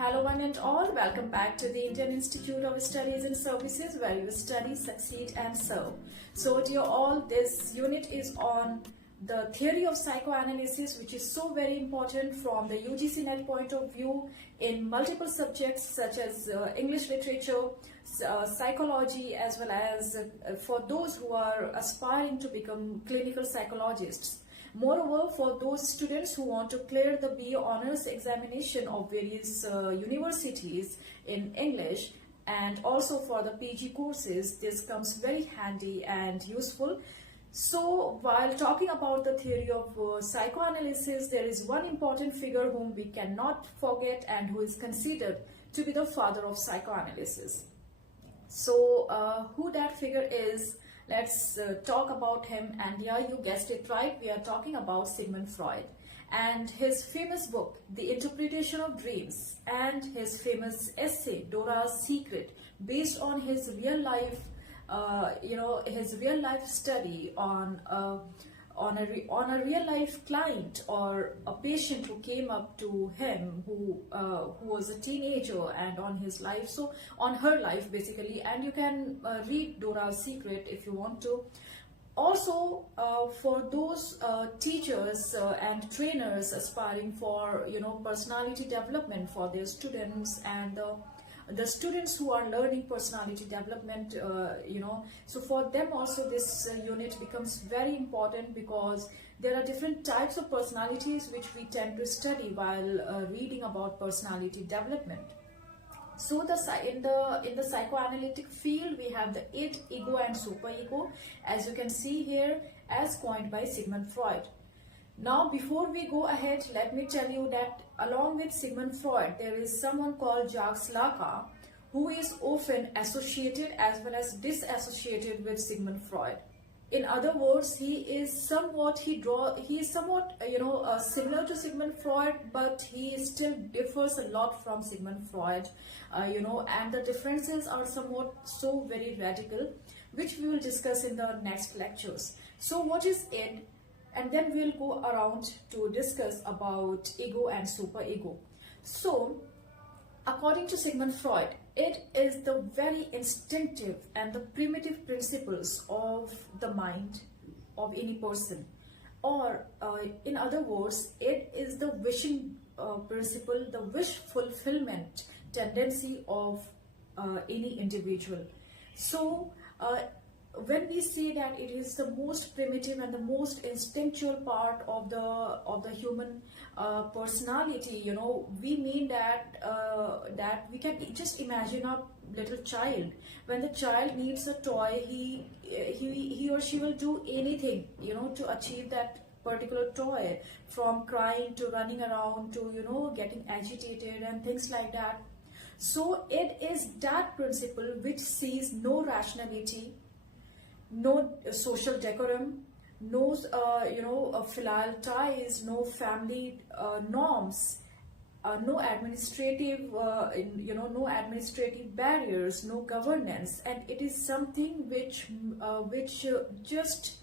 Hello one and all, welcome back to the Indian Institute of Studies and Services, where you study, succeed and serve. So dear all, this unit is on the theory of psychoanalysis, which is so very important from the UGC-NET point of view in multiple subjects such as English literature, psychology, as well as for those who are aspiring to become clinical psychologists. Moreover, for those students who want to clear the BA Honours examination of various universities in English, and also for the PG courses, this comes very handy and useful. So, while talking about the theory of psychoanalysis, there is one important figure whom we cannot forget and who is considered to be the father of psychoanalysis. So, who that figure is? Let's talk about him, and yeah, you guessed it right, we are talking about Sigmund Freud and his famous book, The Interpretation of Dreams, and his famous essay, Dora's Secret, based on his real life, his real life study on a real life client or a patient who came up to him who was a teenager, and on his life, so on her life basically. And you can read Dora's Secret if you want to. Also, for those teachers and trainers aspiring for personality development for their students, and the students who are learning personality development, so for them also this unit becomes very important, because there are different types of personalities which we tend to study while reading about personality development. So in the psychoanalytic field, we have the id, ego and superego, as you can see here, as coined by Sigmund Freud. Now, before we go ahead, let me tell you that along with Sigmund Freud, there is someone called Jacques Lacan, who is often associated as well as disassociated with Sigmund Freud. In other words, he is somewhat similar to Sigmund Freud, but he still differs a lot from Sigmund Freud, and the differences are somewhat so very radical, which we will discuss in the next lectures. So, what is id? And then we'll go around to discuss about ego and superego. So, according to Sigmund Freud, it is the very instinctive and the primitive principles of the mind of any person. Or, in other words, it is the wishing principle, the wish fulfillment tendency of any individual. So, when we say that it is the most primitive and the most instinctual part of the human personality, we mean that we can just imagine a little child. When the child needs a toy, he or she will do anything, to achieve that particular toy, from crying to running around to getting agitated and things like that. So it is that principle which sees no rationality, no social decorum, no filial ties, no family norms, no administrative no administrative barriers, no governance, and it is something which just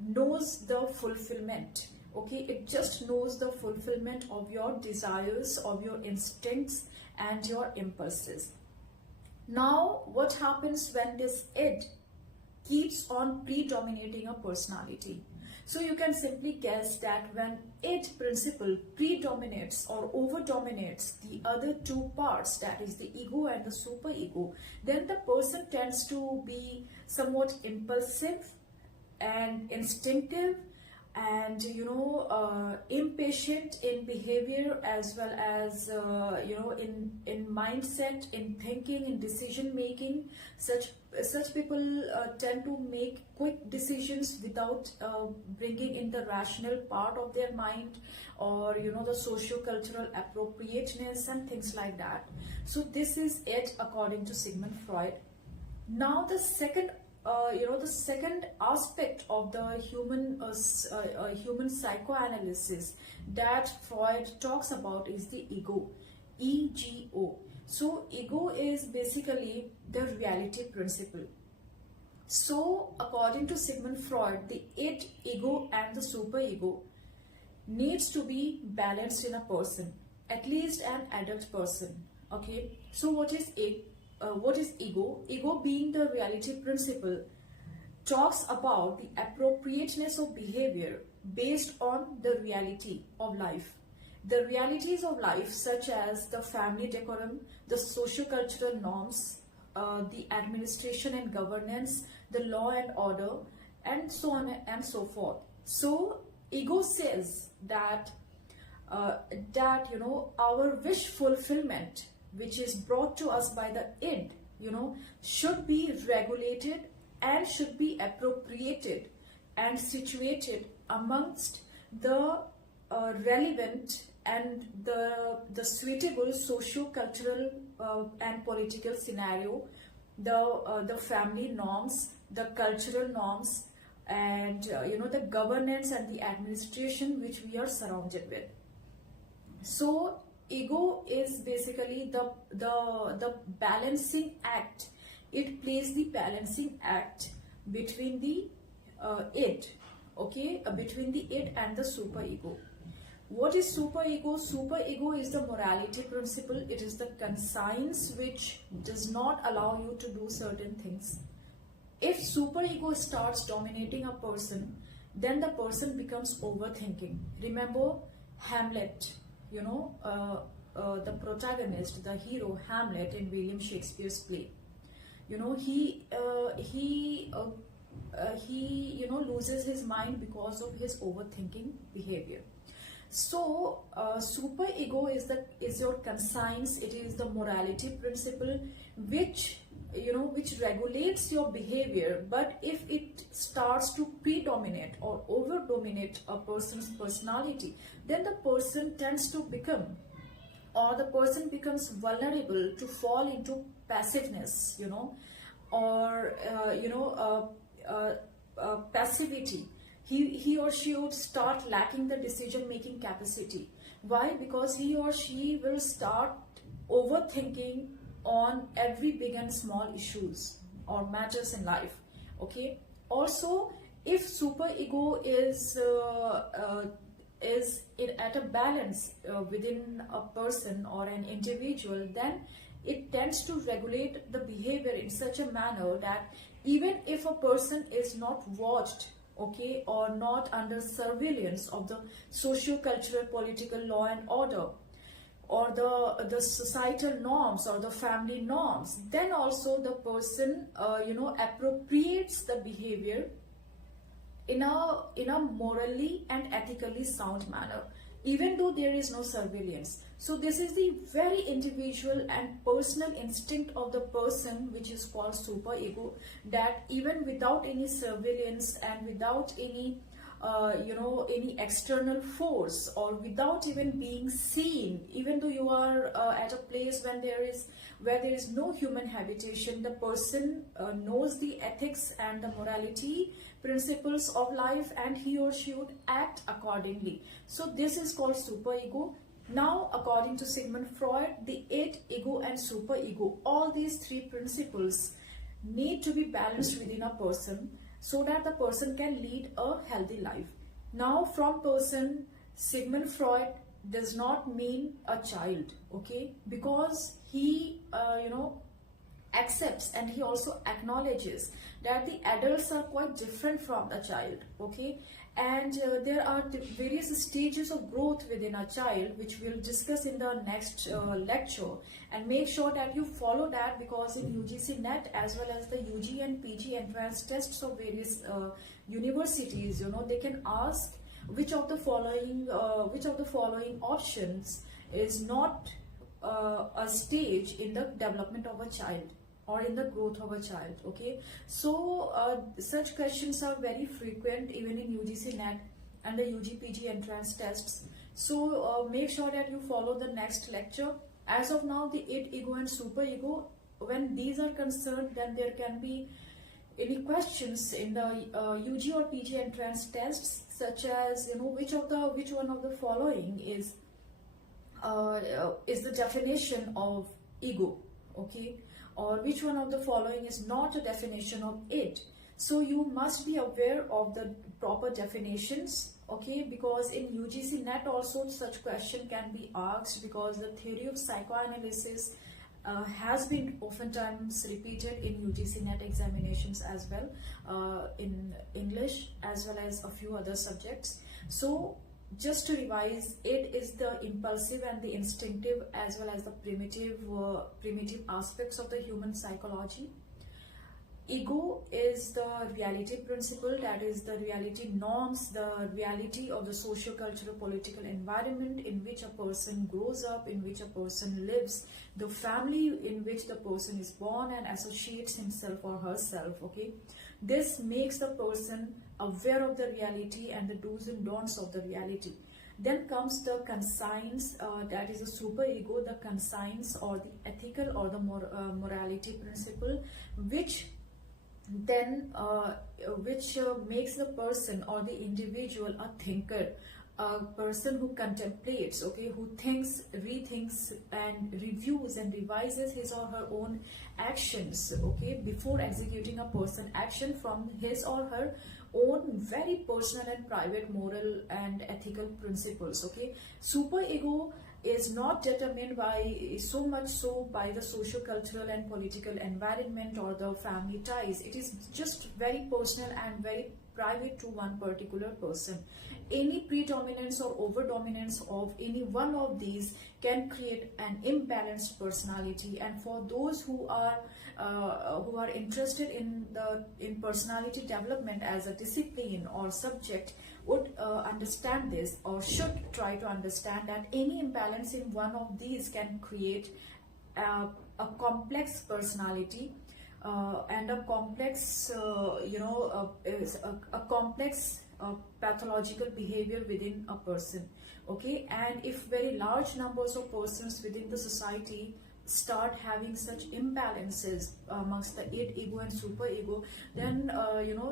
knows the fulfillment. Okay, it just knows the fulfillment of your desires, of your instincts and your impulses. Now, what happens when this id keeps on predominating a personality? So you can simply guess that when id principle predominates or over-dominates the other two parts, that is the ego and the superego, then the person tends to be somewhat impulsive and instinctive, and impatient in behavior, as well as in mindset, in thinking, in decision making. Such people tend to make quick decisions without bringing in the rational part of their mind, or the socio-cultural appropriateness and things like that. So this is it according to Sigmund Freud. Now the second aspect of the human psychoanalysis that Freud talks about is the ego, ego. So ego is basically the reality principle. So according to Sigmund Freud, the id, ego and the superego needs to be balanced in a person. at least an adult person. Okay, so what is ego? Ego, being the reality principle, talks about the appropriateness of behavior based on the reality of life. The realities of life, such as the family decorum, the socio-cultural norms, the administration and governance, the law and order, and so on and so forth. So ego says that our wish fulfillment, which is brought to us by the id, should be regulated and should be appropriated and situated amongst the relevant and the suitable socio-cultural and political scenario, the family norms, the cultural norms, and the governance and the administration which we are surrounded with. So ego is basically the balancing act. It plays the balancing act between the id, between the id and the superego. What is superego? Superego is the morality principle. It is the conscience which does not allow you to do certain things. If superego starts dominating a person, then the person becomes overthinking. Remember Hamlet, the protagonist, the hero Hamlet in William Shakespeare's play. He loses his mind because of his overthinking behavior. So superego is your conscience. It is the morality principle which regulates your behavior. But if it starts to predominate or over dominate a person's personality, then the person tends to become, or the person becomes vulnerable to fall into passiveness, or passivity. He or she would start lacking the decision-making capacity. Why? Because he or she will start overthinking on every big and small issues or matters in life. Okay. Also, if superego is at a balance within a person or an individual, then it tends to regulate the behavior in such a manner that even if a person is not watched, or not under surveillance of the socio-cultural, political law and order, or the societal norms or the family norms, then also the person appropriates the behavior in a morally and ethically sound manner, even though there is no surveillance. So this is the very individual and personal instinct of the person, which is called superego, that even without any surveillance and without any any external force, or without even being seen, even though you are at a place where there is no human habitation, the person knows the ethics and the morality principles of life, and he or she would act accordingly. So this is called superego. Now, according to Sigmund Freud, the id, ego and superego, all these three principles need to be balanced within a person so that the person can lead a healthy life. Now, from person, Sigmund Freud does not mean a child, because he accepts and he also acknowledges that the adults are quite different from the child, and there are various stages of growth within a child, which we'll discuss in the next lecture. And make sure that you follow that, because in UGC-NET as well as the UG and PG entrance tests of various universities, they can ask which of the following options is not a stage in the development of a child or in the growth of a child. So such questions are very frequent even in UGC-NET and the UG-PG entrance tests. So make sure that you follow the next lecture. As of now, the id, ego and superego, when these are concerned, then there can be any questions in the UG or PG entrance tests, such as which one of the following is the definition of ego, or which one of the following is not a definition of id. So you must be aware of the proper definitions Okay, because in UGC-NET also such question can be asked, because the theory of psychoanalysis has been oftentimes repeated in UGC-NET examinations as well, in English as well as a few other subjects. So just to revise, it is the impulsive and the instinctive as well as the primitive aspects of the human psychology. Ego is the reality principle, that is the reality norms, the reality of the socio-cultural political environment in which a person grows up, in which a person lives, the family in which the person is born and associates himself or herself. Okay, this makes the person aware of the reality and the do's and don'ts of the reality. Then comes the conscience, that is the superego, the conscience or the ethical or the morality principle, which makes the person or the individual a thinker, a person who contemplates, okay, who thinks, rethinks and reviews and revises his or her own actions, okay, before executing a person action from his or her own very personal and private moral and ethical principles. Okay, superego is not determined by so much so by the socio-cultural and political environment or the family ties. It is just very personal and very private to one particular person. Any predominance or over-dominance of any one of these can create an imbalanced personality, and for those who are interested in personality development as a discipline or subject would understand this, or should try to understand that any imbalance in one of these can create a complex personality and a complex pathological behavior within a person. Okay, and if very large numbers of persons within the society start having such imbalances amongst the id, ego and superego, then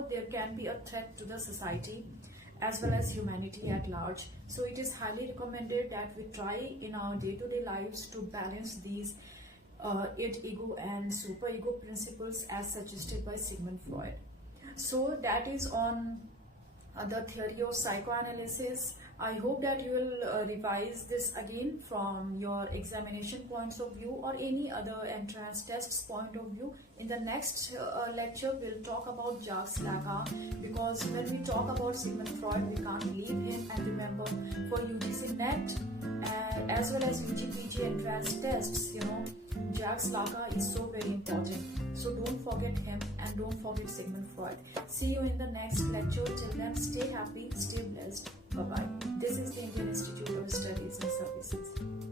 there can be a threat to the society as well as humanity at large. So it is highly recommended that we try in our day-to-day lives to balance these id, ego and superego principles as suggested by Sigmund Freud. So that is on the theory of psychoanalysis. I hope that you will revise this again from your examination points of view or any other entrance tests point of view. In the next lecture, we'll talk about Jacques Lacan, because when we talk about Sigmund Freud, we can't leave him. And remember, for UGC-NET as well as UG-PG entrance tests, Jacques Lacan is so very important. So don't forget him and don't forget Sigmund Freud. See you in the next lecture. Till then, stay happy, stay blessed. Bye-bye. This is the Indian Institute of Studies and Services.